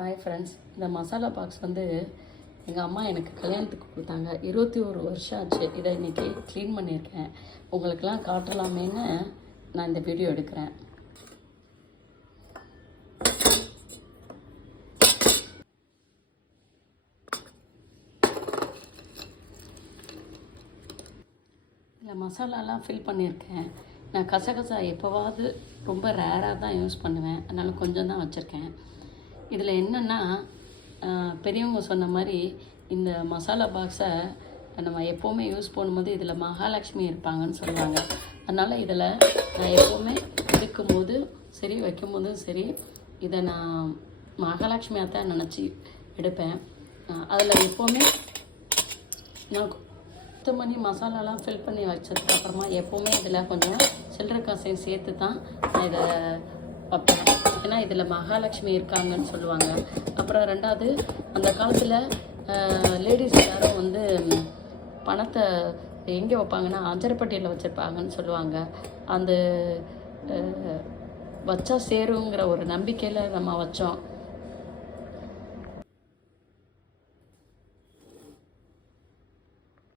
Hi friends, இந்த masala box வந்து எங்கள் அம்மா எனக்கு கல்யாணத்துக்கு கொடுத்தாங்க. 21 வருஷம் ஆச்சு. இதை இன்றைக்கி க்ளீன் பண்ணியிருக்கேன். உங்களுக்கெல்லாம் காட்டலாமேன்னு நான் இந்த வீடியோ எடுக்கிறேன். இதில் மசாலாலாம் ஃபில் பண்ணியிருக்கேன். நான் கசகசா எப்போவாவது ரொம்ப ரேராக தான் யூஸ் பண்ணுவேன். அதனால் கொஞ்சம் தான் வச்சுருக்கேன். இதில் என்னென்னா, பெரியவங்க சொன்ன மாதிரி இந்த மசாலா பாக்ஸை நம்ம எப்போவுமே யூஸ் பண்ணும்போது இதில் மகாலட்சுமி இருப்பாங்கன்னு சொல்லுவாங்க. அதனால் இதில் நான் எப்போவுமே இருக்கும்போது சரி, வைக்கும்போதும் சரி, இதை நான் மகாலட்சுமியாக தான் நினச்சி எடுப்பேன். அதில் எப்போவுமே நான் மணி மசாலாலாம் ஃபில் பண்ணி வச்சதுக்கப்புறமா எப்போவுமே இதில் கொஞ்சம் சில்லறை காசையும் சேர்த்து தான் நான் இதை வைப்பேன். ஏன்னா இதில் மகாலட்சுமி இருக்காங்கன்னு சொல்லுவாங்க. அப்புறம் ரெண்டாவது, அந்த காலத்தில் லேடிஸ் எல்லாரும் வந்து பணத்தை எங்கே வைப்பாங்கன்னா அஞ்சரைப்பட்டியில் வச்சுருப்பாங்கன்னு சொல்லுவாங்க. அந்த வச்சா சேருங்கிற ஒரு நம்பிக்கையில் நம்ம வச்சோம்.